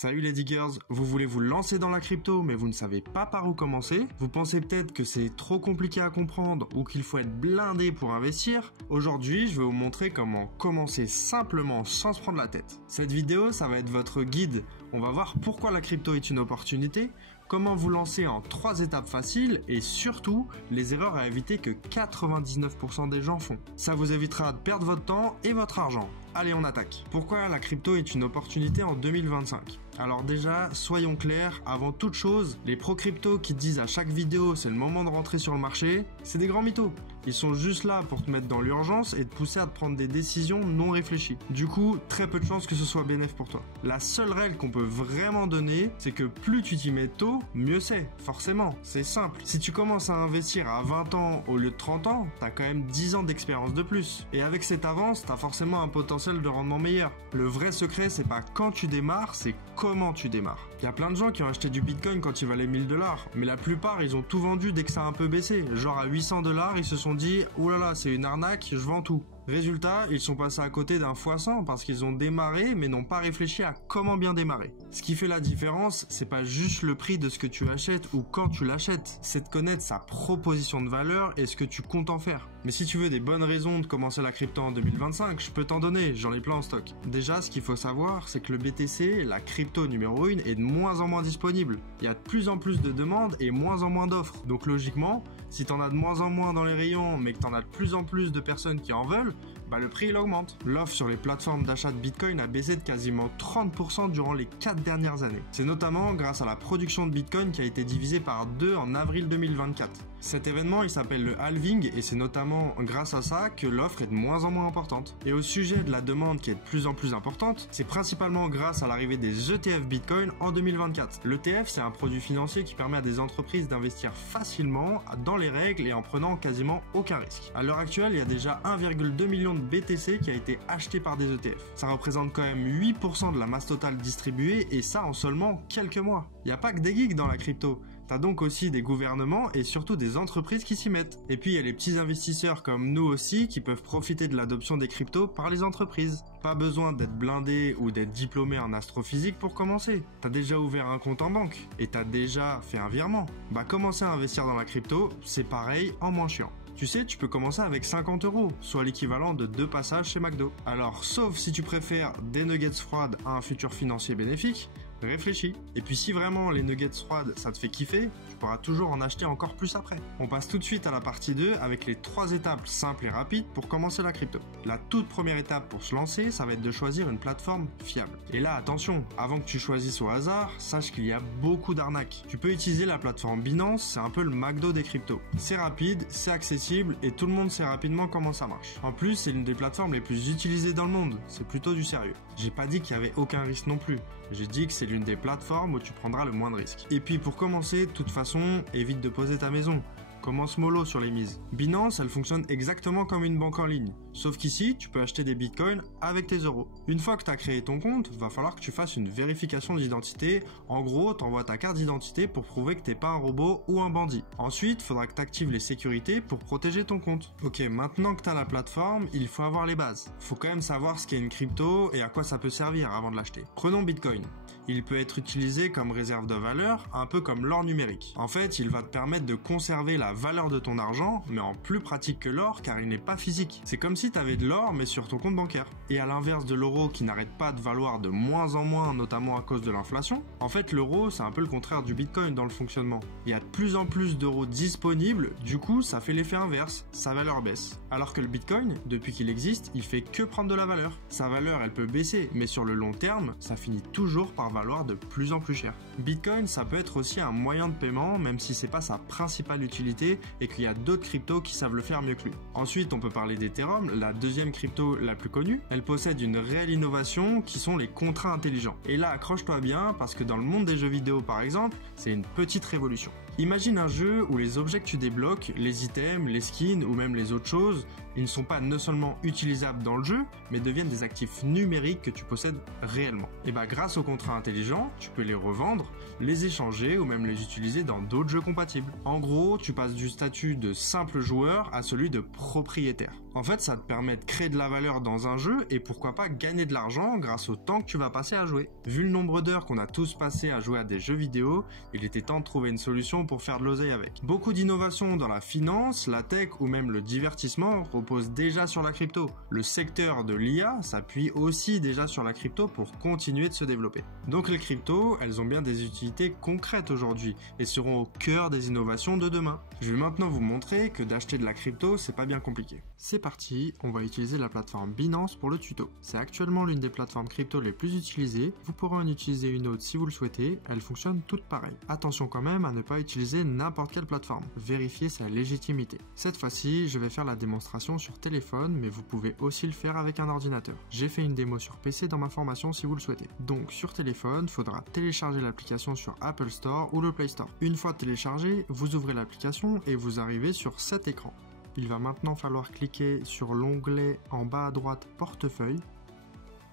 Salut les diggers, vous voulez vous lancer dans la crypto mais vous ne savez pas par où commencer? Vous pensez peut-être que c'est trop compliqué à comprendre ou qu'il faut être blindé pour investir? Aujourd'hui, je vais vous montrer comment commencer simplement sans se prendre la tête. Cette vidéo, ça va être votre guide. On va voir pourquoi la crypto est une opportunité, comment vous lancer en 3 étapes faciles et surtout les erreurs à éviter que 99% des gens font. Ça vous évitera de perdre votre temps et votre argent. Allez, on attaque. Pourquoi la crypto est une opportunité en 2025? Alors déjà, soyons clairs, avant toute chose, les pros crypto qui disent à chaque vidéo c'est le moment de rentrer sur le marché, c'est des grands mythos. Ils sont juste là pour te mettre dans l'urgence et te pousser à te prendre des décisions non réfléchies. Du coup, très peu de chances que ce soit bénéf pour toi. La seule règle qu'on peut vraiment donner, c'est que plus tu t'y mets tôt, mieux c'est. Forcément, c'est simple. Si tu commences à investir à 20 ans au lieu de 30 ans, t'as quand même 10 ans d'expérience de plus. Et avec cette avance, t'as forcément un potentiel de rendement meilleur. Le vrai secret, c'est pas quand tu démarres, c'est comment tu démarres. Il y a plein de gens qui ont acheté du Bitcoin quand il valait 1000 $, mais la plupart, ils ont tout vendu dès que ça a un peu baissé. Genre à 800 $, ils se sont dit « Oh là là, c'est une arnaque, je vends tout ». Résultat, ils sont passés à côté d'un x100 parce qu'ils ont démarré mais n'ont pas réfléchi à comment bien démarrer. Ce qui fait la différence, c'est pas juste le prix de ce que tu achètes ou quand tu l'achètes, c'est de connaître sa proposition de valeur et ce que tu comptes en faire. Mais si tu veux des bonnes raisons de commencer la crypto en 2025, je peux t'en donner, j'en ai plein en stock. Déjà, ce qu'il faut savoir, c'est que le BTC, la crypto numéro 1, est de moins en moins disponible. Il y a de plus en plus de demandes et moins en moins d'offres. Donc logiquement, si t'en as de moins en moins dans les rayons mais que t'en as de plus en plus de personnes qui en veulent, bah le prix il augmente. L'offre sur les plateformes d'achat de Bitcoin a baissé de quasiment 30% durant les 4 dernières années. C'est notamment grâce à la production de Bitcoin qui a été divisée par 2 en avril 2024. Cet événement il s'appelle le halving et c'est notamment grâce à ça que l'offre est de moins en moins importante. Et au sujet de la demande qui est de plus en plus importante, c'est principalement grâce à l'arrivée des ETF Bitcoin en 2024. L'ETF c'est un produit financier qui permet à des entreprises d'investir facilement dans les règles et en prenant quasiment aucun risque. À l'heure actuelle, il y a déjà 1,2 million de BTC qui a été acheté par des ETF. Ça représente quand même 8% de la masse totale distribuée et ça en seulement quelques mois. Il n'y a pas que des geeks dans la crypto. T'as donc aussi des gouvernements et surtout des entreprises qui s'y mettent. Et puis il y a les petits investisseurs comme nous aussi qui peuvent profiter de l'adoption des cryptos par les entreprises. Pas besoin d'être blindé ou d'être diplômé en astrophysique pour commencer. T'as déjà ouvert un compte en banque et t'as déjà fait un virement. Bah commencer à investir dans la crypto, c'est pareil en moins chiant. Tu sais, tu peux commencer avec 50 €, soit l'équivalent de 2 passages chez McDo. Alors, sauf si tu préfères des nuggets froides à un futur financier bénéfique, réfléchis. Et puis si vraiment les nuggets froides ça te fait kiffer, tu pourras toujours en acheter encore plus après. On passe tout de suite à la partie 2 avec les 3 étapes simples et rapides pour commencer la crypto. La toute première étape pour se lancer, ça va être de choisir une plateforme fiable. Et là attention, avant que tu choisisses au hasard, sache qu'il y a beaucoup d'arnaques. Tu peux utiliser la plateforme Binance, c'est un peu le McDo des cryptos. C'est rapide, c'est accessible et tout le monde sait rapidement comment ça marche. En plus, c'est l'une des plateformes les plus utilisées dans le monde, c'est plutôt du sérieux. J'ai pas dit qu'il y avait aucun risque non plus, j'ai dit que c'est l'une des plateformes où tu prendras le moins de risques. Et puis pour commencer, de toute façon, évite de poser ta maison. Commence mollo sur les mises. Binance, elle fonctionne exactement comme une banque en ligne. Sauf qu'ici, tu peux acheter des bitcoins avec tes euros. Une fois que tu as créé ton compte, va falloir que tu fasses une vérification d'identité. En gros, t'envoies ta carte d'identité pour prouver que t'es pas un robot ou un bandit. Ensuite, faudra que tu actives les sécurités pour protéger ton compte. Ok, maintenant que tu as la plateforme, il faut avoir les bases. Faut quand même savoir ce qu'est une crypto et à quoi ça peut servir avant de l'acheter. Prenons Bitcoin. Il peut être utilisé comme réserve de valeur, un peu comme l'or numérique. En fait, il va te permettre de conserver la valeur de ton argent, mais en plus pratique que l'or car il n'est pas physique. C'est comme si tu avais de l'or mais sur ton compte bancaire. Et à l'inverse de l'euro qui n'arrête pas de valoir de moins en moins, notamment à cause de l'inflation, en fait l'euro c'est un peu le contraire du Bitcoin dans le fonctionnement. Il y a de plus en plus d'euros disponibles, du coup ça fait l'effet inverse, sa valeur baisse. Alors que le Bitcoin, depuis qu'il existe, il fait que prendre de la valeur. Sa valeur elle peut baisser, mais sur le long terme, ça finit toujours par valoir de plus en plus cher. Bitcoin, ça peut être aussi un moyen de paiement, même si c'est pas sa principale utilité et qu'il y a d'autres cryptos qui savent le faire mieux que lui. Ensuite, on peut parler d'Ethereum, la deuxième crypto la plus connue. Elle possède une réelle innovation qui sont les contrats intelligents. Et là, accroche-toi bien parce que dans le monde des jeux vidéo par exemple, c'est une petite révolution. Imagine un jeu où les objets que tu débloques, les items, les skins ou même les autres choses, ils ne sont pas non seulement utilisables dans le jeu, mais deviennent des actifs numériques que tu possèdes réellement. Et grâce aux contrats intelligents, tu peux les revendre, les échanger ou même les utiliser dans d'autres jeux compatibles. En gros, tu passes du statut de simple joueur à celui de propriétaire. En fait, ça te permet de créer de la valeur dans un jeu et pourquoi pas gagner de l'argent grâce au temps que tu vas passer à jouer. Vu le nombre d'heures qu'on a tous passé à jouer à des jeux vidéo, il était temps de trouver une solution pour faire de l'oseille avec. Beaucoup d'innovations dans la finance, la tech ou même le divertissement reposent déjà sur la crypto. Le secteur de l'IA s'appuie aussi déjà sur la crypto pour continuer de se développer. Donc les cryptos, elles ont bien des utilités concrètes aujourd'hui et seront au cœur des innovations de demain. Je vais maintenant vous montrer que d'acheter de la crypto, c'est pas bien compliqué. C'est parti, on va utiliser la plateforme Binance pour le tuto. C'est actuellement l'une des plateformes crypto les plus utilisées. Vous pourrez en utiliser une autre si vous le souhaitez, elles fonctionnent toutes pareilles. Attention quand même à ne pas utiliser n'importe quelle plateforme, vérifiez sa légitimité. Cette fois-ci, je vais faire la démonstration sur téléphone, mais vous pouvez aussi le faire avec un ordinateur. J'ai fait une démo sur PC dans ma formation si vous le souhaitez. Donc sur téléphone, il faudra télécharger l'application sur Apple Store ou le Play Store. Une fois téléchargée, vous ouvrez l'application et vous arrivez sur cet écran. Il va maintenant falloir cliquer sur l'onglet en bas à droite Portefeuille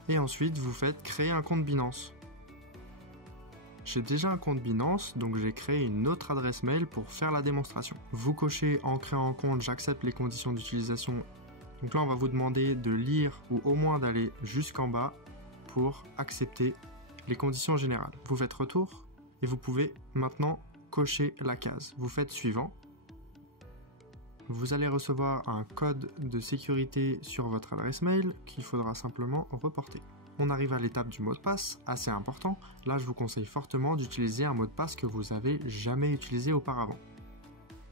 et ensuite vous faites créer un compte Binance. J'ai déjà un compte Binance, donc j'ai créé une autre adresse mail pour faire la démonstration. Vous cochez en créant un compte, j'accepte les conditions d'utilisation. Donc là, on va vous demander de lire ou au moins d'aller jusqu'en bas pour accepter les conditions générales. Vous faites retour et vous pouvez maintenant cocher la case. Vous faites suivant. Vous allez recevoir un code de sécurité sur votre adresse mail qu'il faudra simplement reporter. On arrive à l'étape du mot de passe, assez important. Là, je vous conseille fortement d'utiliser un mot de passe que vous n'avez jamais utilisé auparavant.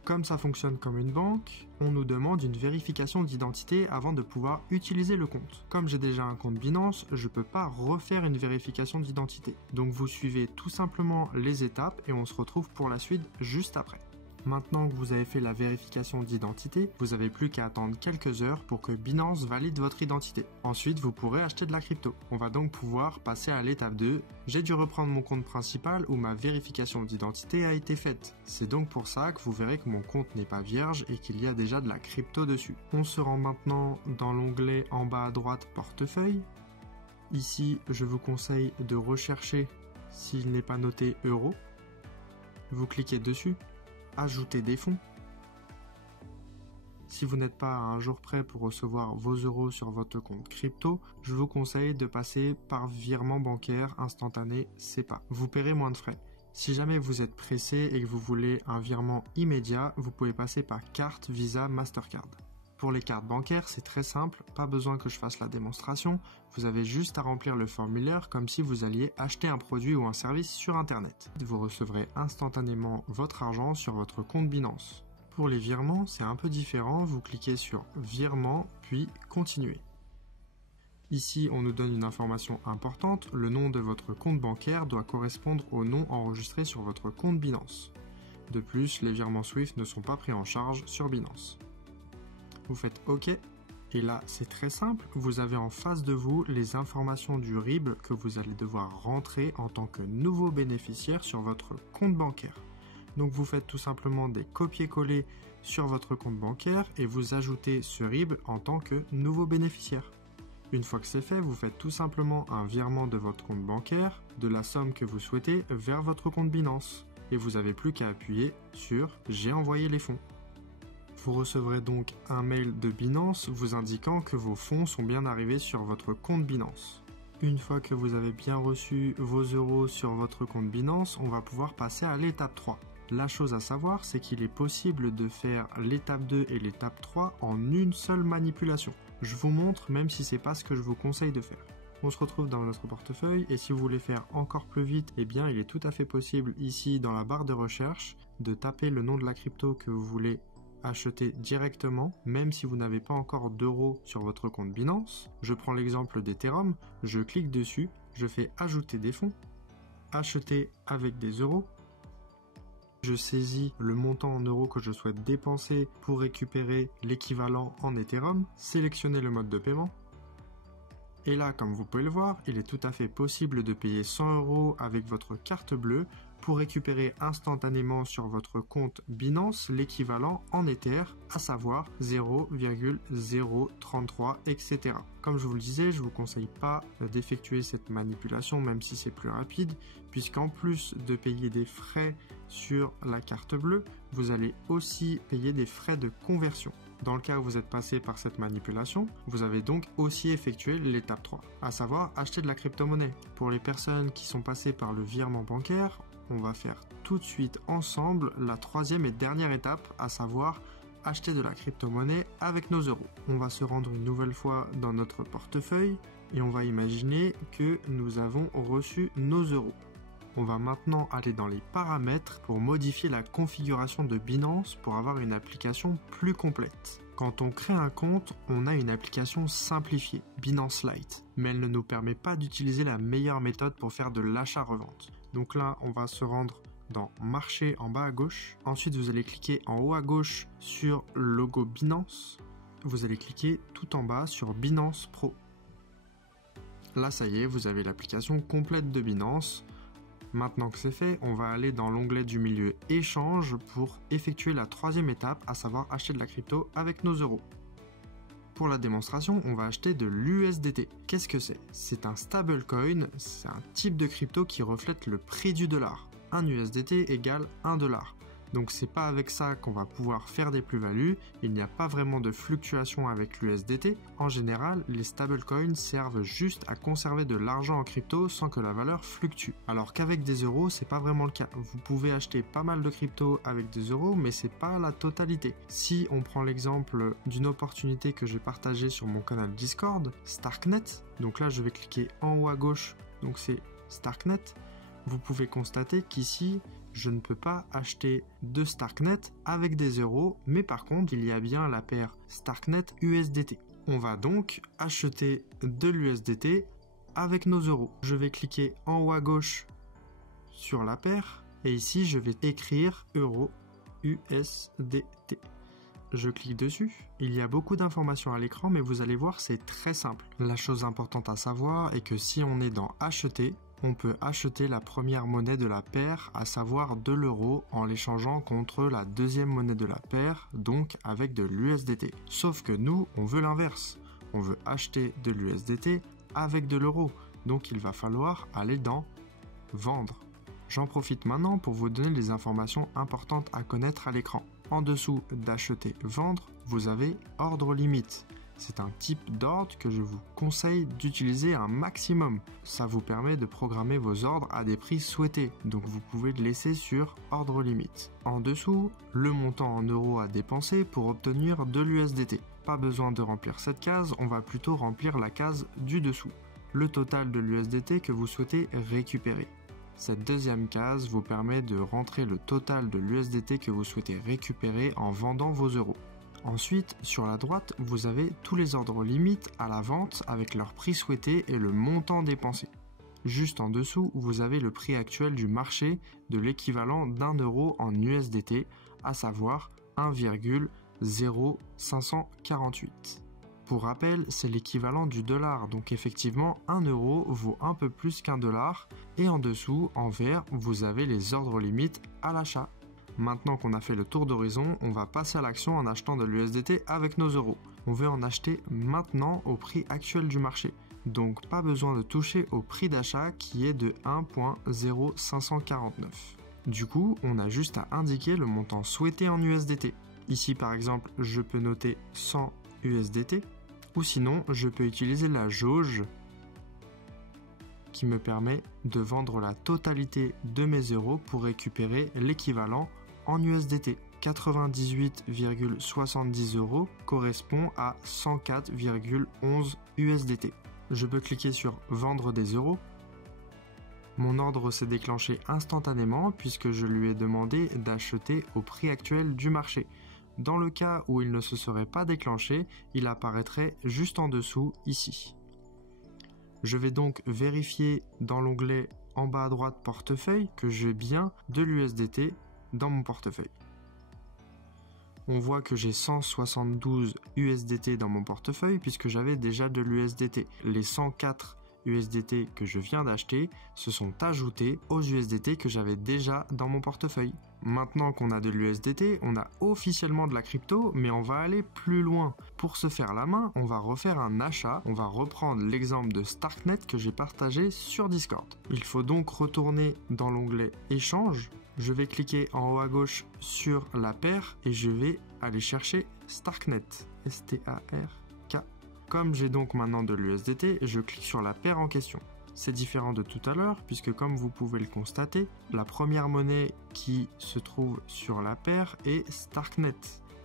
Comme ça fonctionne comme une banque, on nous demande une vérification d'identité avant de pouvoir utiliser le compte. Comme j'ai déjà un compte Binance, je ne peux pas refaire une vérification d'identité. Donc vous suivez tout simplement les étapes et on se retrouve pour la suite juste après. Maintenant que vous avez fait la vérification d'identité, vous n'avez plus qu'à attendre quelques heures pour que Binance valide votre identité. Ensuite, vous pourrez acheter de la crypto. On va donc pouvoir passer à l'étape 2. J'ai dû reprendre mon compte principal où ma vérification d'identité a été faite. C'est donc pour ça que vous verrez que mon compte n'est pas vierge et qu'il y a déjà de la crypto dessus. On se rend maintenant dans l'onglet en bas à droite Portefeuille. Ici, je vous conseille de rechercher s'il n'est pas noté euro. Vous cliquez dessus. Ajouter des fonds. Si vous n'êtes pas à un jour près pour recevoir vos euros sur votre compte crypto, je vous conseille de passer par virement bancaire instantané SEPA. Vous paierez moins de frais. Si jamais vous êtes pressé et que vous voulez un virement immédiat, vous pouvez passer par carte Visa Mastercard. Pour les cartes bancaires, c'est très simple, pas besoin que je fasse la démonstration, vous avez juste à remplir le formulaire comme si vous alliez acheter un produit ou un service sur internet. Vous recevrez instantanément votre argent sur votre compte Binance. Pour les virements, c'est un peu différent, vous cliquez sur virement puis continuer. Ici, on nous donne une information importante, le nom de votre compte bancaire doit correspondre au nom enregistré sur votre compte Binance. De plus, les virements Swift ne sont pas pris en charge sur Binance. Vous faites OK et là c'est très simple, vous avez en face de vous les informations du RIB que vous allez devoir rentrer en tant que nouveau bénéficiaire sur votre compte bancaire. Donc vous faites tout simplement des copier-coller sur votre compte bancaire et vous ajoutez ce RIB en tant que nouveau bénéficiaire. Une fois que c'est fait, vous faites tout simplement un virement de votre compte bancaire, de la somme que vous souhaitez vers votre compte Binance. Et vous n'avez plus qu'à appuyer sur « J'ai envoyé les fonds ». Vous recevrez donc un mail de Binance vous indiquant que vos fonds sont bien arrivés sur votre compte Binance. Une fois que vous avez bien reçu vos euros sur votre compte Binance, on va pouvoir passer à l'étape 3. La chose à savoir, c'est qu'il est possible de faire l'étape 2 et l'étape 3 en une seule manipulation. Je vous montre même si c'est pas ce que je vous conseille de faire. On se retrouve dans notre portefeuille et si vous voulez faire encore plus vite, eh bien il est tout à fait possible ici dans la barre de recherche de taper le nom de la crypto que vous voulez acheter directement, même si vous n'avez pas encore d'euros sur votre compte Binance. Je prends l'exemple d'Ethereum, je clique dessus, je fais ajouter des fonds, acheter avec des euros, je saisis le montant en euros que je souhaite dépenser pour récupérer l'équivalent en Ethereum, sélectionnez le mode de paiement. Et là, comme vous pouvez le voir, il est tout à fait possible de payer 100 € avec votre carte bleue pour récupérer instantanément sur votre compte Binance l'équivalent en Ether, à savoir 0,033, etc. Comme je vous le disais, je ne vous conseille pas d'effectuer cette manipulation même si c'est plus rapide, puisqu'en plus de payer des frais sur la carte bleue, vous allez aussi payer des frais de conversion. Dans le cas où vous êtes passé par cette manipulation, vous avez donc aussi effectué l'étape 3, à savoir acheter de la crypto-monnaie. Pour les personnes qui sont passées par le virement bancaire, on va faire tout de suite ensemble la troisième et dernière étape, à savoir acheter de la crypto-monnaie avec nos euros. On va se rendre une nouvelle fois dans notre portefeuille et on va imaginer que nous avons reçu nos euros. On va maintenant aller dans les paramètres pour modifier la configuration de Binance pour avoir une application plus complète. Quand on crée un compte, on a une application simplifiée, Binance Lite, mais elle ne nous permet pas d'utiliser la meilleure méthode pour faire de l'achat-revente. Donc là, on va se rendre dans Marché en bas à gauche. Ensuite, vous allez cliquer en haut à gauche sur le logo Binance. Vous allez cliquer tout en bas sur Binance Pro. Là, ça y est, vous avez l'application complète de Binance. Maintenant que c'est fait, on va aller dans l'onglet du milieu Échange pour effectuer la troisième étape, à savoir acheter de la crypto avec nos euros. Pour la démonstration, on va acheter de l'USDT. Qu'est-ce que c'est? C'est un stablecoin, c'est un type de crypto qui reflète le prix du dollar. Un USDT égale 1 dollar. Donc c'est pas avec ça qu'on va pouvoir faire des plus-values, il n'y a pas vraiment de fluctuation avec l'USDT. En général, les stablecoins servent juste à conserver de l'argent en crypto sans que la valeur fluctue. Alors qu'avec des euros, c'est pas vraiment le cas. Vous pouvez acheter pas mal de crypto avec des euros, mais c'est pas la totalité. Si on prend l'exemple d'une opportunité que j'ai partagée sur mon canal Discord, Starknet, donc là je vais cliquer en haut à gauche, donc c'est Starknet, vous pouvez constater qu'ici, je ne peux pas acheter de Starknet avec des euros, mais par contre, il y a bien la paire Starknet USDT. On va donc acheter de l'USDT avec nos euros. Je vais cliquer en haut à gauche sur la paire et ici, je vais écrire euro USDT. Je clique dessus. Il y a beaucoup d'informations à l'écran, mais vous allez voir, c'est très simple. La chose importante à savoir est que si on est dans acheter, on peut acheter la première monnaie de la paire, à savoir de l'euro, en l'échangeant contre la deuxième monnaie de la paire, donc avec de l'USDT. Sauf que nous, on veut l'inverse. On veut acheter de l'USDT avec de l'euro. Donc il va falloir aller dans vendre. J'en profite maintenant pour vous donner les informations importantes à connaître à l'écran. En dessous d'acheter, vendre, vous avez ordre limite. C'est un type d'ordre que je vous conseille d'utiliser un maximum. Ça vous permet de programmer vos ordres à des prix souhaités, donc vous pouvez le laisser sur ordre limite. En dessous, le montant en euros à dépenser pour obtenir de l'USDT. Pas besoin de remplir cette case, on va plutôt remplir la case du dessous. Le total de l'USDT que vous souhaitez récupérer. Cette deuxième case vous permet de rentrer le total de l'USDT que vous souhaitez récupérer en vendant vos euros. Ensuite, sur la droite, vous avez tous les ordres limites à la vente avec leur prix souhaité et le montant dépensé. Juste en dessous, vous avez le prix actuel du marché de l'équivalent d'1 euro en USDT, à savoir 1,0548. Pour rappel, c'est l'équivalent du dollar, donc effectivement 1 euro vaut un peu plus qu'un dollar, et en dessous, en vert, vous avez les ordres limites à l'achat. Maintenant qu'on a fait le tour d'horizon, on va passer à l'action en achetant de l'USDT avec nos euros. On veut en acheter maintenant au prix actuel du marché. Donc pas besoin de toucher au prix d'achat qui est de 1,0549. Du coup, on a juste à indiquer le montant souhaité en USDT. Ici par exemple, je peux noter 100 USDT ou sinon je peux utiliser la jauge qui me permet de vendre la totalité de mes euros pour récupérer l'équivalent en USDT. 98,70 euros correspond à 104,11 USDT. Je peux cliquer sur vendre des euros. Mon ordre s'est déclenché instantanément puisque je lui ai demandé d'acheter au prix actuel du marché. Dans le cas où il ne se serait pas déclenché, il apparaîtrait juste en dessous ici. Je vais donc vérifier dans l'onglet en bas à droite portefeuille que j'ai bien de l'USDT dans mon portefeuille. On voit que j'ai 172 USDT dans mon portefeuille puisque j'avais déjà de l'USDT. Les 104 USDT que je viens d'acheter se sont ajoutés aux USDT que j'avais déjà dans mon portefeuille. Maintenant qu'on a de l'USDT, on a officiellement de la crypto, mais on va aller plus loin. Pour se faire la main, on va refaire un achat. On va reprendre l'exemple de Starknet que j'ai partagé sur Discord. Il faut donc retourner dans l'onglet Échange. Je vais cliquer en haut à gauche sur la paire et je vais aller chercher Starknet. S-T-A-R-K. Comme j'ai donc maintenant de l'USDT, je clique sur la paire en question. C'est différent de tout à l'heure puisque comme vous pouvez le constater, la première monnaie qui se trouve sur la paire est Starknet.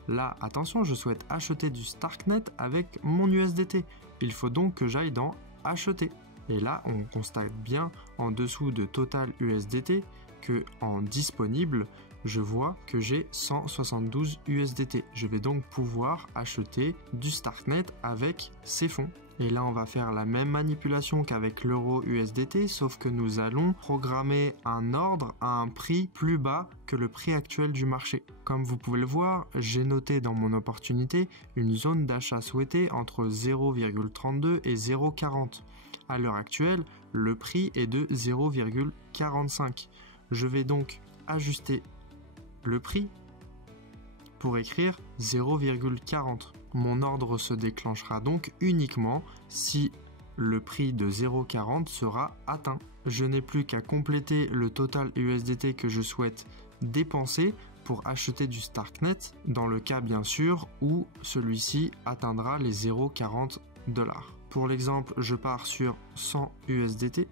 Là, attention, je souhaite acheter du Starknet avec mon USDT. Il faut donc que j'aille dans Acheter. Et là, on constate bien en dessous de Total USDT que en disponible, je vois que j'ai 172 USDT. Je vais donc pouvoir acheter du Starknet avec ces fonds. Et là, on va faire la même manipulation qu'avec l'euro USDT, sauf que nous allons programmer un ordre à un prix plus bas que le prix actuel du marché. Comme vous pouvez le voir, j'ai noté dans mon opportunité une zone d'achat souhaitée entre 0,32 et 0,40. À l'heure actuelle, le prix est de 0,45. Je vais donc ajuster le prix pour écrire 0,40. Mon ordre se déclenchera donc uniquement si le prix de 0,40 sera atteint. Je n'ai plus qu'à compléter le total USDT que je souhaite dépenser pour acheter du Starknet, dans le cas bien sûr où celui-ci atteindra les 0,40 $. Pour l'exemple, je pars sur 100 USDT.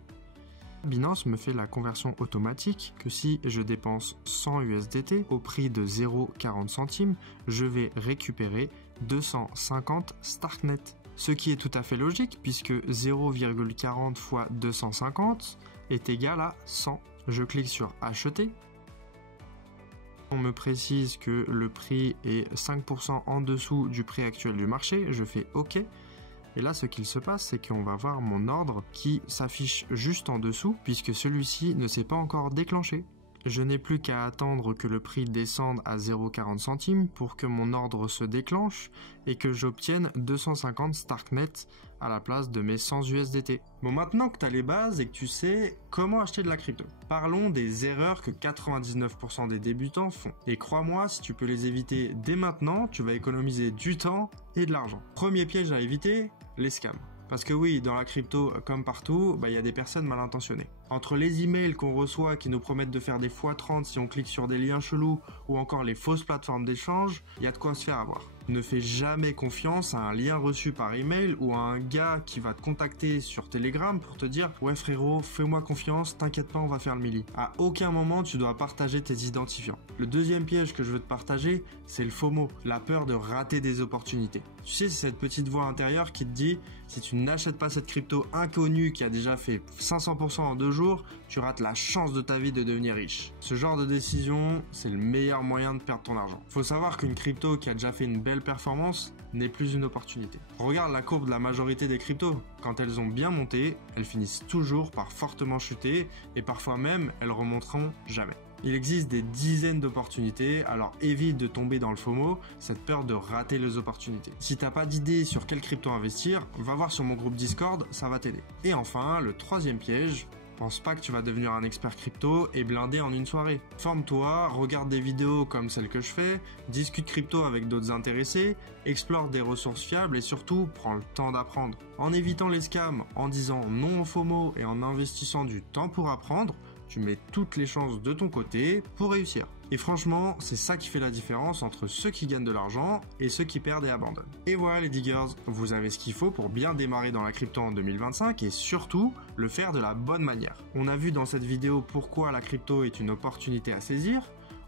Binance me fait la conversion automatique que si je dépense 100 USDT au prix de 0,40 centimes, je vais récupérer 250 Starknet. Ce qui est tout à fait logique puisque 0,40 fois 250 est égal à 100. Je clique sur Acheter. On me précise que le prix est 5% en dessous du prix actuel du marché. Je fais OK. Et là, ce qu'il se passe, c'est qu'on va voir mon ordre qui s'affiche juste en dessous puisque celui-ci ne s'est pas encore déclenché. Je n'ai plus qu'à attendre que le prix descende à 0,40 centimes pour que mon ordre se déclenche et que j'obtienne 250 Starknet à la place de mes 100 USDT. Bon, maintenant que tu as les bases et que tu sais comment acheter de la crypto, parlons des erreurs que 99% des débutants font. Et crois-moi, si tu peux les éviter dès maintenant, tu vas économiser du temps et de l'argent. Premier piège à éviter, les scams. Parce que oui, dans la crypto, comme partout, il y a des personnes mal intentionnées. Entre les emails qu'on reçoit qui nous promettent de faire des x30 si on clique sur des liens chelous ou encore les fausses plateformes d'échange, il y a de quoi se faire avoir. Ne fais jamais confiance à un lien reçu par email ou à un gars qui va te contacter sur Telegram pour te dire « Ouais frérot, fais-moi confiance, t'inquiète pas, on va faire le milli ». À aucun moment tu dois partager tes identifiants. Le deuxième piège que je veux te partager, c'est le FOMO, la peur de rater des opportunités. Tu sais, c'est cette petite voix intérieure qui te dit « Si tu n'achètes pas cette crypto inconnue qui a déjà fait 500% en 2 jours, tu rates la chance de ta vie de devenir riche ». Ce genre de décision, c'est le meilleur moyen de perdre ton argent. Faut savoir qu'une crypto qui a déjà fait une belle performance n'est plus une opportunité. Regarde la courbe de la majorité des cryptos. Quand elles ont bien monté, elles finissent toujours par fortement chuter et parfois même elles remonteront jamais. Il existe des dizaines d'opportunités, alors évite de tomber dans le FOMO, cette peur de rater les opportunités. Si t'as pas d'idée sur quelle crypto investir, va voir sur mon groupe Discord, ça va t'aider. Et enfin, le troisième piège, pense pas que tu vas devenir un expert crypto et blindé en une soirée. Forme-toi, regarde des vidéos comme celle que je fais, discute crypto avec d'autres intéressés, explore des ressources fiables et surtout, prends le temps d'apprendre. En évitant les scams, en disant non au FOMO et en investissant du temps pour apprendre, tu mets toutes les chances de ton côté pour réussir. Et franchement, c'est ça qui fait la différence entre ceux qui gagnent de l'argent et ceux qui perdent et abandonnent. Et voilà les diggers, vous avez ce qu'il faut pour bien démarrer dans la crypto en 2025 et surtout le faire de la bonne manière. On a vu dans cette vidéo pourquoi la crypto est une opportunité à saisir.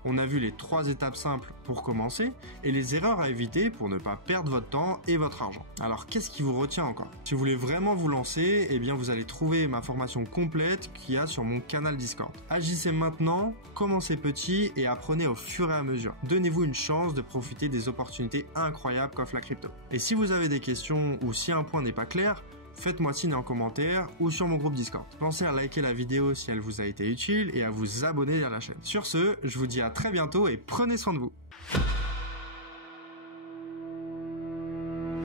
On a vu les 3 étapes simples pour commencer et les erreurs à éviter pour ne pas perdre votre temps et votre argent. Alors qu'est-ce qui vous retient encore? Si vous voulez vraiment vous lancer, eh bien vous allez trouver ma formation complète qu'il y a sur mon canal Discord. Agissez maintenant, commencez petit et apprenez au fur et à mesure. Donnez-vous une chance de profiter des opportunités incroyables qu'offre la crypto. Et si vous avez des questions ou si un point n'est pas clair, faites-moi signe en commentaire ou sur mon groupe Discord. Pensez à liker la vidéo si elle vous a été utile et à vous abonner à la chaîne. Sur ce, je vous dis à très bientôt et prenez soin de vous.